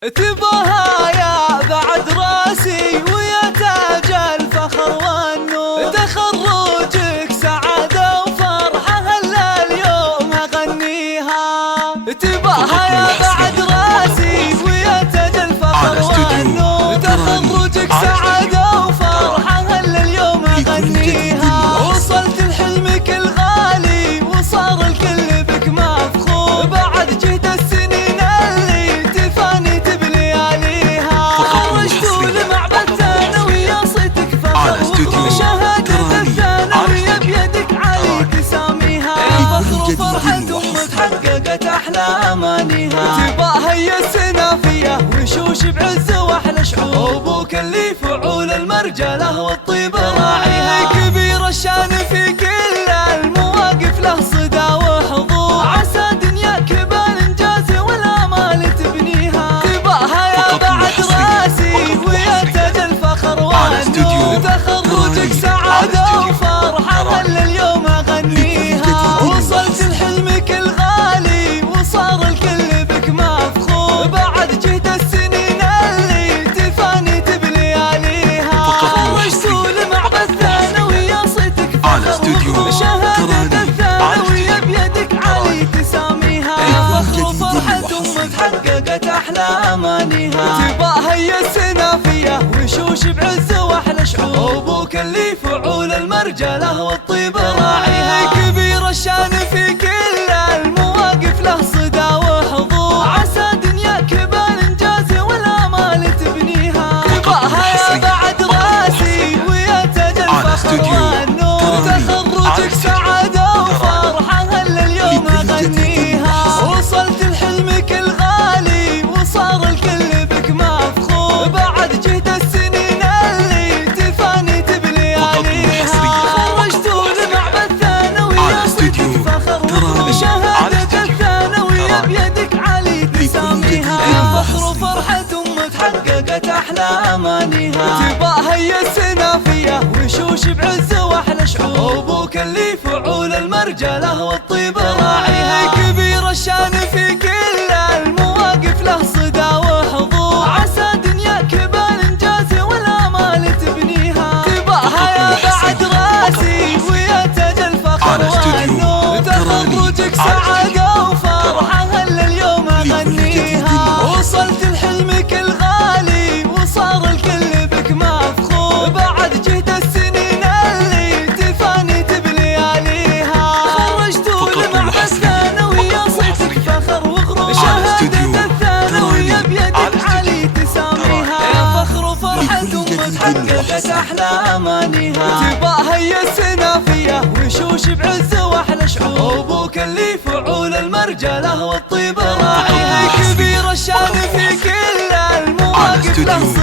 تباها يا بعد راسي ويا تاج الفخر والنور، تخرجك سعادة وفرحة هلا اليوم أغنيها. تباها يا بعد راسي ويا تاج الفخر والنور، تخرجك سعادة وفرحة هلا اليوم أغنيها. وصلت لحلمك الغالي وصار الكل بك مفخور، بعد جهد السنين اللي تفاني تبلياليها. خرجتوا لمعبد ثانوية صيتك فخر وشهادة الثانوية بيدك علي تساميها. فخر وفرحة تحققت أحلى أمانيها. تباها هي السنافية وشوش بعز وأحلى شعور، أبوك اللي فعول المرجلة والطيب راعيها. كبير الشان في كل المواقف له صدى وحضور، عسى دنياك بالإنجاز والآمال تبنيها. تباها يا بعد راسي ويا تاج الفخر والنور، تخرجك سعادة وفرحة هلا اليوم أغنيها. وصلت لحلمك الغالي وصار الكل بك مفخور، بعد جهد السنين اللي تفاني تبلياليها. خرجتوا لمعبد ثانوية صيتك فخر، شهادة الثانوية بيدك علي تساميها. فخر وفرحة تحققت أحلى أمانيها. تباها هي السنافية وشوش بعز وأحلى شعور، أبوك اللي فعول المرجلة والطيب راعيها. كبير الشان في كل المواقف له صدى وحضور، عسى دنياك بالإنجاز والآمال تبنيها. تباها يا بعد راسي ويا تاج الفخر والنور، تخرجك سعادة وفرحة هلا اليوم أغنيها. وصلت لحلمك الغالي وصار الكل بك مفخور، بعد جهد السنين اللي تفاني تبلياليها. خرجتوا لمعبد ثانوية صيتك فخر، شهادة الثانوية بيدك علي تساميها. فخر وفرحة تحققت أحلى أمانيها. تباها هي السنافية وشوش بعز وأحلى شعور، أبوك اللي فعول المرجلة والطيب راعيها. كبير الشان في كل المواقف له صدى وحضور، عسى دنياك بالإنجاز والآمال تبنيها. تباها يا بعد راسي ويا تاج الفخر والنور، تخرجك سعادة وفرحة هلا اليوم أغنيها. وصلت لحلمك الغالي وصار الكل بك مفخور، بعد جهد السنين اللي تفاني تبلياليها. خرجتوا لمعبد ثانوية صيتك فخر وغرور، شهادة الثانوية بيدك علي تساميها. فخر وفرحة تحققت أحلى أمانيها. تباها هي السنافية وشوش بعز وأحلى شعور، أبوك اللي فعول المرجلة والطيب راعيها. كبير الشان في كل المواقف له